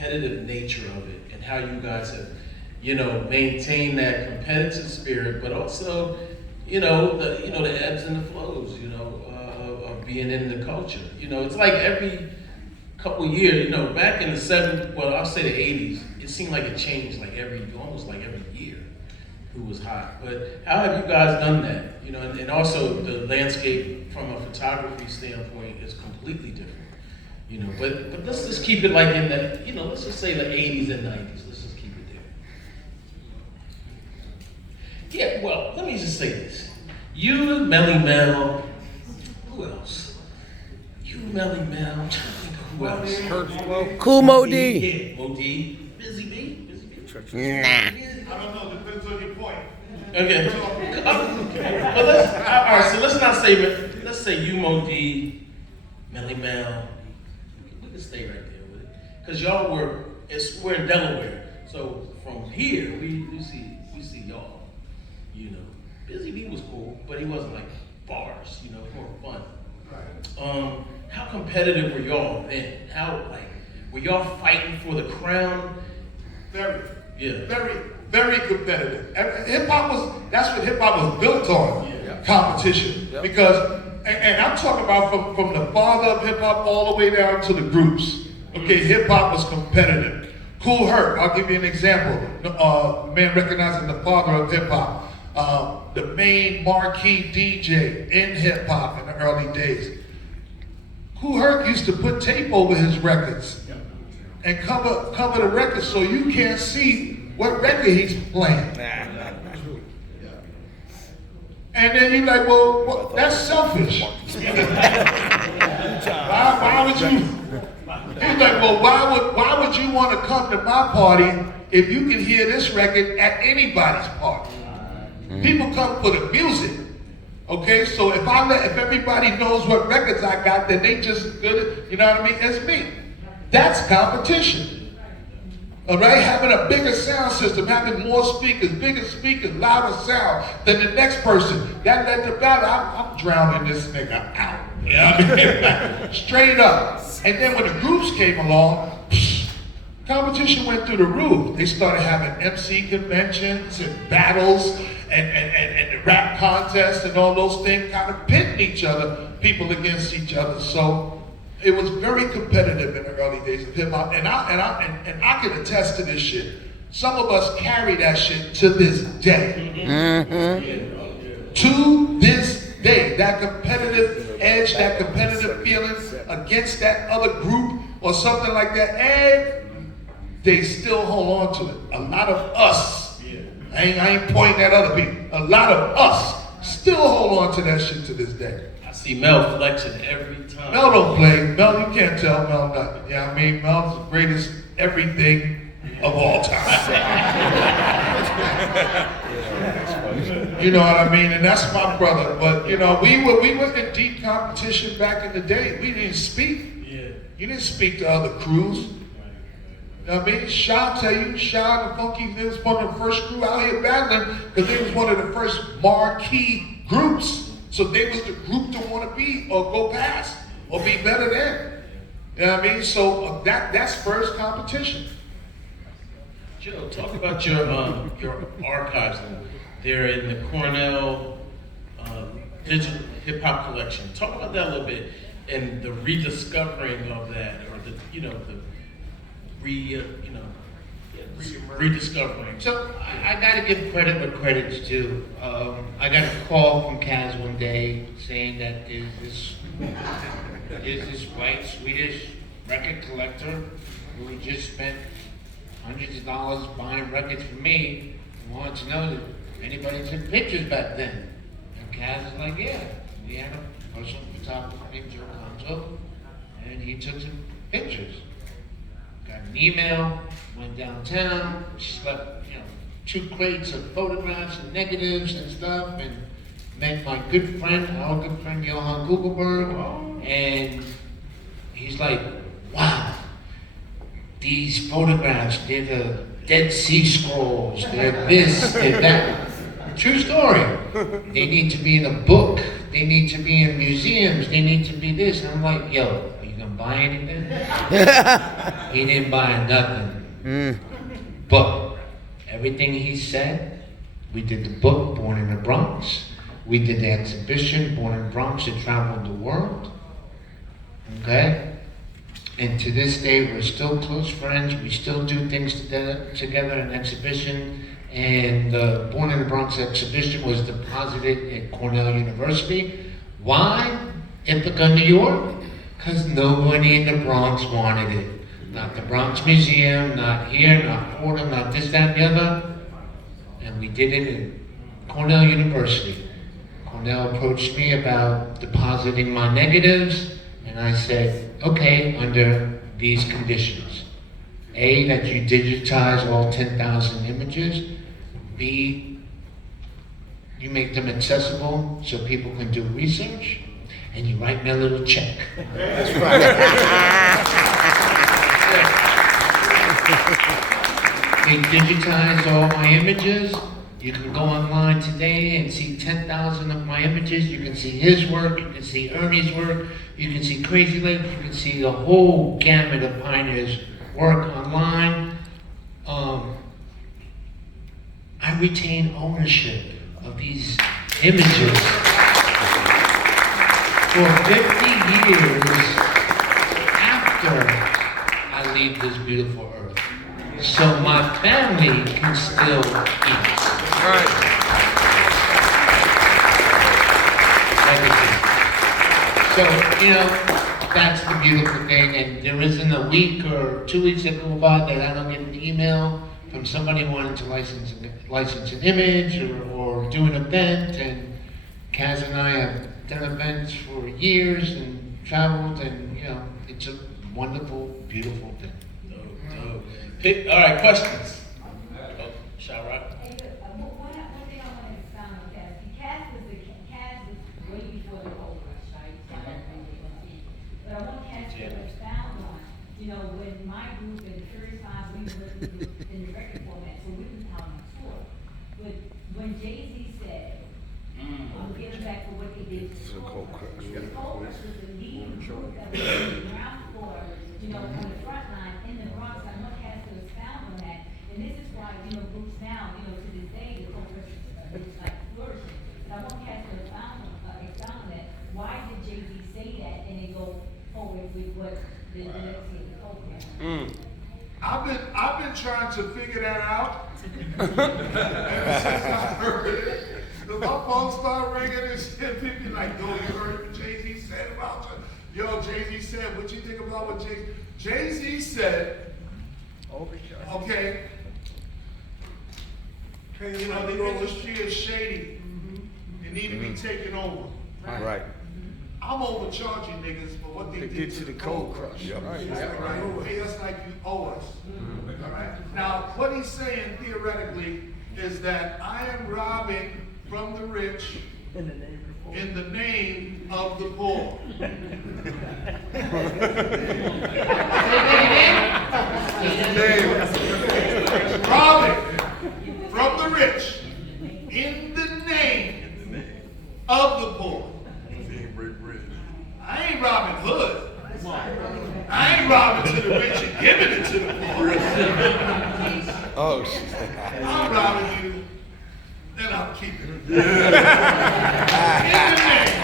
competitive nature of it and how you guys have, maintained that competitive spirit, but also, the ebbs and the flows, of being in the culture. It's like every couple of years, back in the I'll say the 80s, it seemed like it changed like almost like every year who was hot. But how have you guys done that? And also the landscape from a photography standpoint is completely different. But let's just keep it like in the, let's just say the 80s and 90s. Let's just keep it there. Yeah, well, let me just say this. You, Melly Mel, who else? You, Melly Mel, who else? Cool Mo D. Yeah, Mo D. Busy B? Nah. I don't know, depends on your point. Okay. But all right, so let's say you, Mo D, Melly Mel. We can stay right there with it. Because we're in Delaware. So from here, we see y'all. Busy B was cool, but he wasn't like bars, more fun. Right. How competitive were y'all then? Were y'all fighting for the crown? Very. Yeah. Very competitive. That's what hip hop was built on, competition. Yep. Because, and I'm talking about from the father of hip hop all the way down to the groups. Okay, hip hop was competitive. Kool Herc, I'll give you an example. Man recognizing the father of hip hop. The main marquee DJ in hip hop in the early days. Kool Herc used to put tape over his records and cover the record so you can't see what record he's playing. And then you're like, well, that's selfish. Why would you? He's like, well, why would you want to come to my party if you can hear this record at anybody's party? People come for the music. Okay, so if everybody knows what records I got, then they just as good, you know what I mean, as me. That's competition. All right, having a bigger sound system, having more speakers, bigger speakers, louder sound than the next person. That led to battle. I'm drowning this nigga out. You know what I mean? Straight up. And then when the groups came along, competition went through the roof. They started having MC conventions and battles and the rap contests and all those things, kind of pitting each other, people against each other. So it was very competitive in the early days of hip hop, and I can attest to this shit. Some of us carry that shit to this day. Mm-hmm. To this day, that competitive edge, that competitive feeling against that other group or something like that, and they still hold on to it. A lot of us, I ain't pointing at other people. A lot of us still hold on to that shit to this day. I see Mel flexing every time. Mel don't play. Mel, you can't tell Mel nothing. You know what I mean? Mel's the greatest everything of all time. You know what I mean? And that's my brother. But we were in deep competition back in the day. We didn't speak. Yeah. You didn't speak to other crews. You know what I mean? Shaw tell you, Shaw and Funky, they was one of the first crew out here battling because they was one of the first marquee groups. So they was the group to want to be or go past or be better than. You know what I mean? So that's first competition. Joe, talk about your archives. They're in the Cornell Digital Hip Hop Collection. Talk about that a little bit and the rediscovering of that, or rediscovering. So I gotta give credit where credit's due. I got a call from Kaz one day saying that there's this white Swedish record collector who just spent hundreds of dollars buying records for me and wanted to know if anybody took pictures back then. And Kaz was like, yeah. We had a personal photographer named Joe Conzo, and he took some pictures. Got an email, went downtown, slept, 2 crates of photographs and negatives and stuff, and met my good friend, our good friend Johan Kugelberg, and he's like, wow, these photographs, they're the Dead Sea Scrolls, they're this, they're that. True story. They need to be in a book, they need to be in museums, they need to be this. And I'm like, yo, are you gonna buy anything. He didn't buy nothing. But everything he said, we did the book, Born in the Bronx. We did the exhibition, Born in the Bronx. It traveled the world. Okay? And to this day, we're still close friends. We still do things together in exhibition. And the Born in the Bronx exhibition was deposited at Cornell University. Why? Ithaca, New York? Because nobody in the Bronx wanted it. Not the Bronx Museum, not here, not Fordham, not this, that, and the other. And we did it in Cornell University. Cornell approached me about depositing my negatives, and I said, okay, under these conditions. A, that you digitize all 10,000 images. B, you make them accessible so people can do research. And you write me a little check. That's right. They digitize all my images. You can go online today and see 10,000 of my images. You can see his work, you can see Ernie's work, you can see Crazy Legs, you can see the whole gamut of Pioneer's work online. I retain ownership of these images for 50 years after I leave this beautiful earth. So my family can still eat. Right. So, you know, that's the beautiful thing, and there isn't a week or 2 weeks that go by that I don't get an email from somebody wanting to license an image or do an event, and Kaz and I have done events for years and traveled, and, you know, it's a wonderful, beautiful thing. All right, questions? Shara? One thing I want to expound on Cass. Cass was way before the gold rush, right? But I want Cass to expound on, you know, when my group in the Furious Five, we were listening in the record format, so we was out on tour. But when Jay-Z said, I'm giving back for what they did to the Cold Crush. The Cold Crush was the leading group that was on the ground floor, you know, on the front line in the Bronx. I want Cass to expound on that. And this is why, you know, groups now, you know, to this day, the Cold Crush is like flourishing. But I want Cass to expound on that. Why did Jay-Z say that and then go forward with what the legacy of the Cold Crush? I've been trying to figure that out ever since I heard it. My phone started ringing and shit. People like, yo, you heard what Jay-Z said about you? Yo, Jay-Z said, what you think about what Jay-Z said? Okay. You know, the industry is shady. It need to be taken over. Right. I'm overcharging niggas for what they did to the Cold Crush. Yep. Right? Pay us like you owe us. All right. Now, what he's saying theoretically is that I am robbing from the rich in the name of the poor. Robbing from the rich in the name of the poor. I ain't robbing hood. I ain't robbing to the rich and giving it to the poor. Oh, shit. I'm robbing you, and I'm keeping it. In the name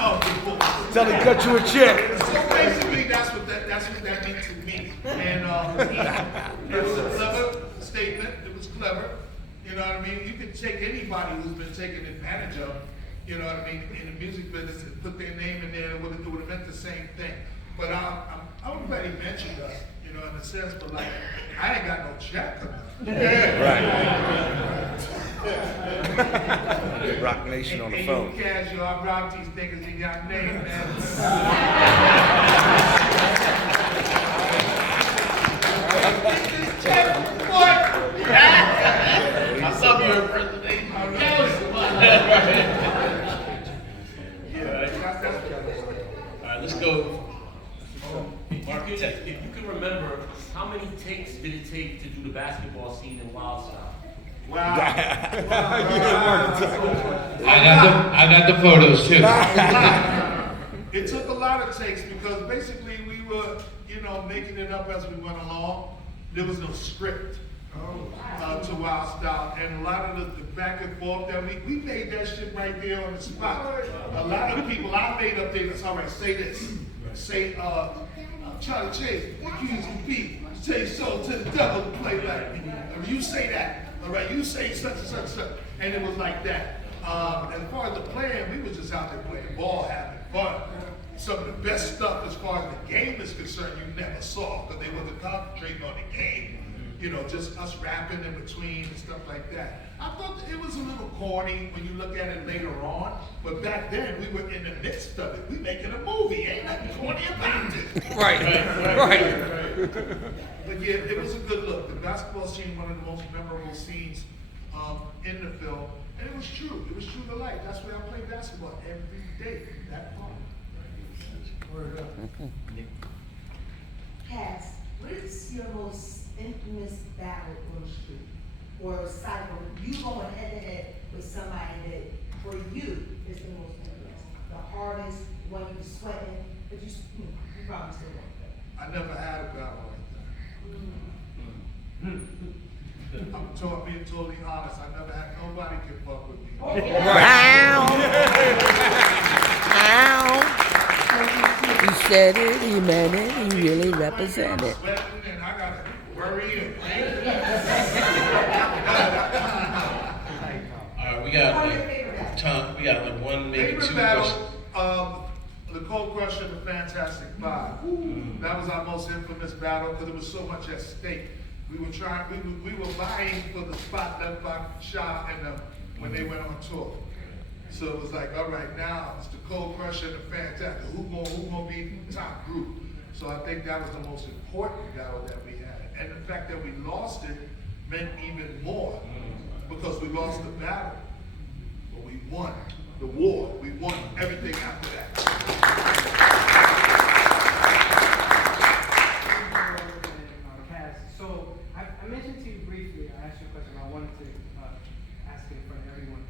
of the poor. Tell him cut you a check. So basically, that's what that means to me. And it was a clever statement. It was clever. You know what I mean? You can take anybody who's been taken advantage of, you know what I mean, in the music business and put their name in there, it would have meant the same thing. But I'm glad he mentioned us, you know, in a sense, but like, I ain't got no check. Right. Rock Nation on the And phone. you cash, I robbed these niggas in your name, man. I saw your impersonation. All right, let's go. Architect. If you can remember, how many takes did it take to do the basketball scene in Wild Style? Wow. I got the photos too. It took a lot of takes because basically we were, making it up as we went along. There was no script to Wild Style, and a lot of the back and forth that we made that shit right there on the spot. A lot of people I made up there. That's all right. Say this. Say Charlie Chase, accused of beat. Say so to the devil to play like me. You say that. All right. You say such and such and such, and it was like that. As far as the playing, we was just out there playing ball, having fun. Some of the best stuff as far as the game is concerned, you never saw because they wasn't concentrating on the game. Just us rapping in between and stuff like that. I thought it was a little corny when you look at it later on, but back then we were in the midst of it. We making a movie, ain't nothing corny about it. Right. But yeah, it was a good look. The basketball scene, one of the most memorable scenes in the film, and it was true. It was true to life. That's where I play basketball every day. That part. Word up. Cass, what is your most infamous battle on the street? Or cycle, you going head to head with somebody that, for you, is the most infamous? The hardest, one you sweating, but you probably still want that. I never had a battle like that. I'm being totally honest. I never had nobody can fuck with me. He said it, he meant it, he really represented it. And I gotta worry and think. All right, we got like one, maybe Favorite two battle, questions. the Cold Crush and the Fantastic Five. That was our most infamous battle because there was so much at stake. We were vying for the spot left by Shaw and them when they went on tour. So it was like, all right, now it's the Cold Crush and the Fantastic. Who gonna be the top group? So I think that was the most important battle that we had. And the fact that we lost it meant even more because we lost the battle. But we won the war. We won everything after that. Cass, so I mentioned to you briefly, I asked you a question, I wanted to ask it in front of everyone.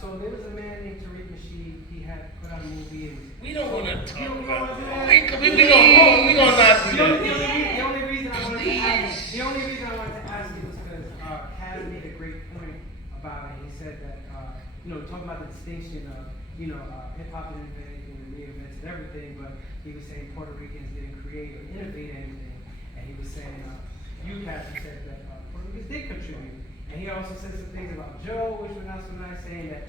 So there was a man named Tariq Nasheed, he had put out a movie and We don't want to talk You don't about wanna do that. that? We gonna not do The that. only reason I wanted to ask you was because Kaz made a great point about it. He said that talking about the distinction of hip hop didn't invent anything, we reinvented everything, but he was saying Puerto Ricans didn't create or innovate anything, and he was saying you Kaz, you said that Puerto Ricans did contribute, and he also said some things about Joe, which were not so nice, saying that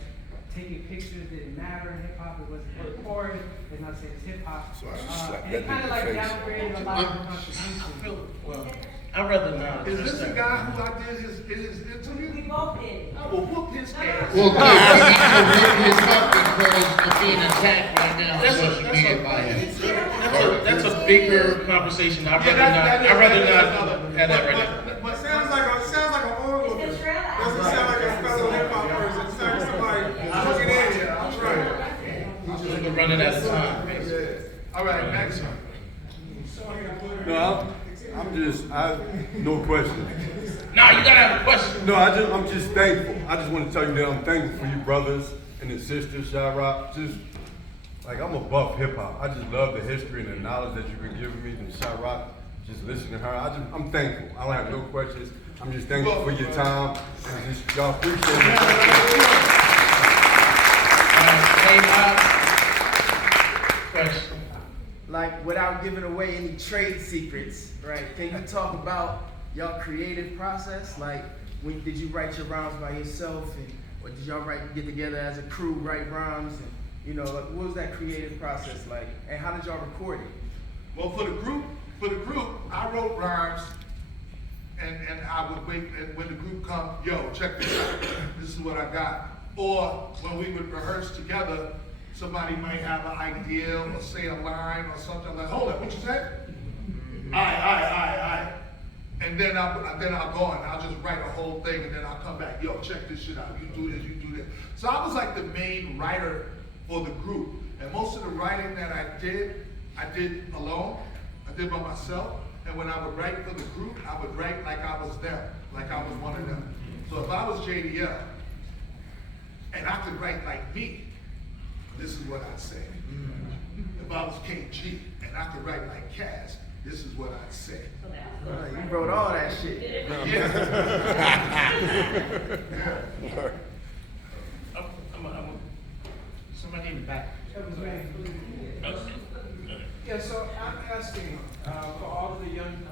taking pictures didn't matter in hip hop. It wasn't recorded. It's not saying it's hip hop. So I just slapped And it that kind of nigga like face. downgraded a lot of the contributions. Well, I'd rather not. Is this the guy who I did his interview? We both did. I will whoop his ass. Well, good, he's up because of being attacked right now on social media by him. That's a bigger conversation. I'd rather not have that right now. But Sounds like an onlooker. It's a trailer. Doesn't sound like a fellow hip hop person. It sounds like somebody looking in here. I'm trying. We're running out of time. all right, next. No, no question. Nah, you gotta have a question. No, I'm just thankful. I just want to tell you that I'm thankful for you brothers and the sisters, Shy-Rock. I'm a buff hip hop. I just love the history and the knowledge that you've been giving me from Shy-Rock. Just listening to her, I'm thankful. I don't have no questions. I'm just thankful for your time. And just y'all appreciate it. Question. Like, without giving away any trade secrets, right? Can you talk about your creative process? Like, did you write your rhymes by yourself, or did y'all get together as a crew, write rhymes, and what was that creative process like? And how did y'all record it? Well, for the group, I wrote rhymes, and I would wait, and when the group come, yo, check this out. This is what I got. Or when we would rehearse together, somebody might have an idea or say a line or something like, hold up, what you said? Aye. And then I'll go and I'll just write a whole thing, and then I'll come back, yo, check this shit out. You do this, you do this. So I was like the main writer for the group. And most of the writing that I did alone. I did by myself. And when I would write for the group, I would write like I was them, like I was one of them. So if I was JDL, and I could write like me, this is what I'd say. if I was KG and I could write like Cass, this is what I'd say. You wrote all that shit. Somebody in the back. That was me. Yeah, so I'm asking for all the young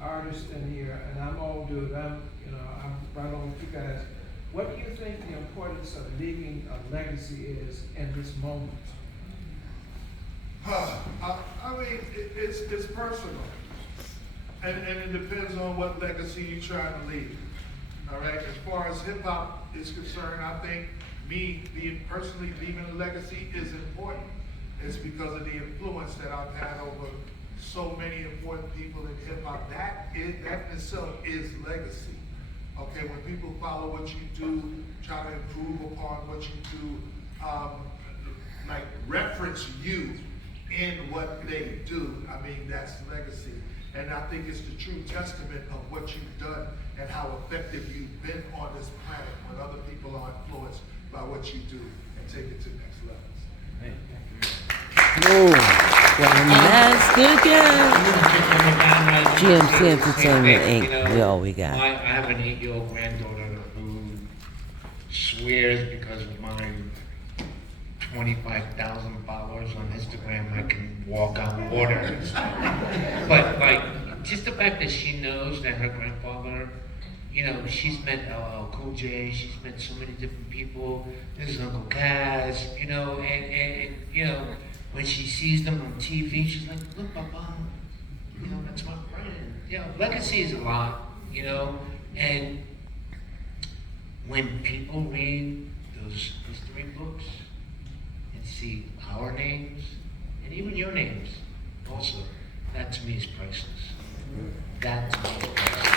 artists in here, and I'm old dude. I'm right on with you guys. What do you think the importance of leaving a legacy is in this moment? I mean, it's personal, and it depends on what legacy you're trying to leave. All right. As far as hip hop is concerned, I think me being personally leaving a legacy is important. It's because of the influence that I've had over so many important people in hip hop. That in itself is legacy. Okay, when people follow what you do, try to improve upon what you do, like reference you in what they do, I mean, that's legacy. And I think it's the true testament of what you've done and how effective you've been on this planet when other people are influenced by what you do and take it to the next levels. Oh, GrandMaster again. GMC Entertainment Inc. We all we got. I have an 8-year-old granddaughter who swears because of my 25,000 followers on Instagram, I can walk on water. But like, just the fact that she knows that her grandfather, she's met LL Cool J, she's met so many different people. This is Uncle Kaz, and when she sees them on TV, she's like, look, Papa, that's my friend. Legacy is a lot, and when people read those history books and see our names, and even your names also, that to me is priceless. That to me is priceless.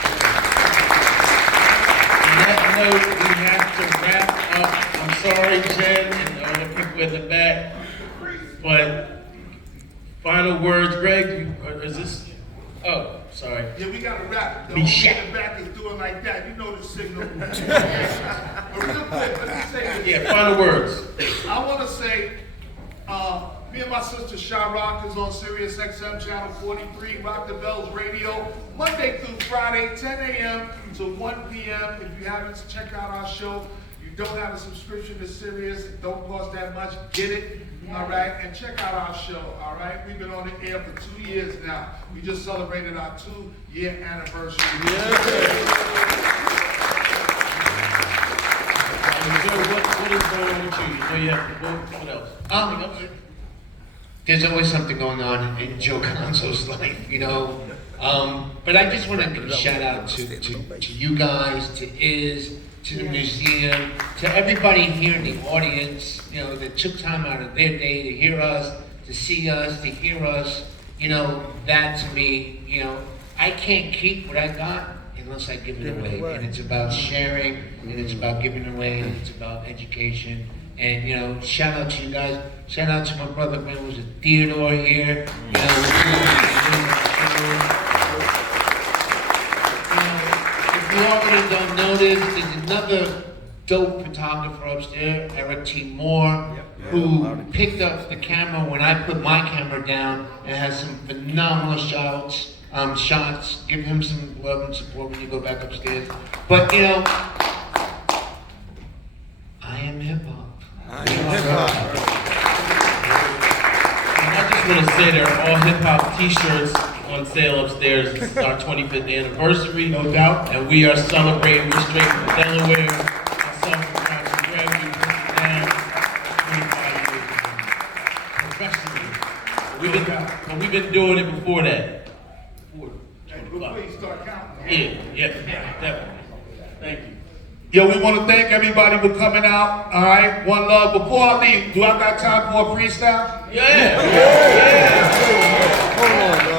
On that note, we have to wrap up. I'm sorry, Jen, and all the people in the back, but final words, Greg, is this? Oh, sorry. Yeah, we got to wrap it. The Be homie shut. in the back is doing like that. You know the signal. But real quick, let me say this. Yeah, final words. I want to say, me and my sister Sha Rock is on Sirius XM Channel 43, Rock the Bells Radio, Monday through Friday, 10 a.m. to 1 p.m. If you haven't checked out our show, you don't have a subscription to Sirius, it don't cost that much, get it, all right? And check out our show, all right? We've been on the air for 2 years now. We just celebrated our 2-year anniversary. What is going on with you? You have the book. What else? There's always something going on in Joe Conzo's life, But I just want to give a shout out to you guys, to Iz, to the museum, to everybody here in the audience, that took time out of their day to hear us, to see us, to hear us. That to me, I can't keep what I got unless I give it away. And it's about sharing, and it's about giving away, and it's about education. And shout out to you guys. Shout out to my brother, man, who's a Theodore here. If you already don't know this, there's another dope photographer upstairs, Eric T. Moore, who picked up the camera when I put my camera down and has some phenomenal shots. Give him some love and support when you go back upstairs. But I am hip hop. And I just want to say there are all hip hop t-shirts on sale upstairs. This is our 25th anniversary, no doubt, and we are celebrating. We're straight from Delaware. Myself and Dr. Greg, we put it down 25 years professionally. We've been doing it before that. Before you start counting. Yeah, definitely. Thank you. Yo, we want to thank everybody for coming out. All right, one love. Before I leave, do I got time for a freestyle? Yeah. Hold on.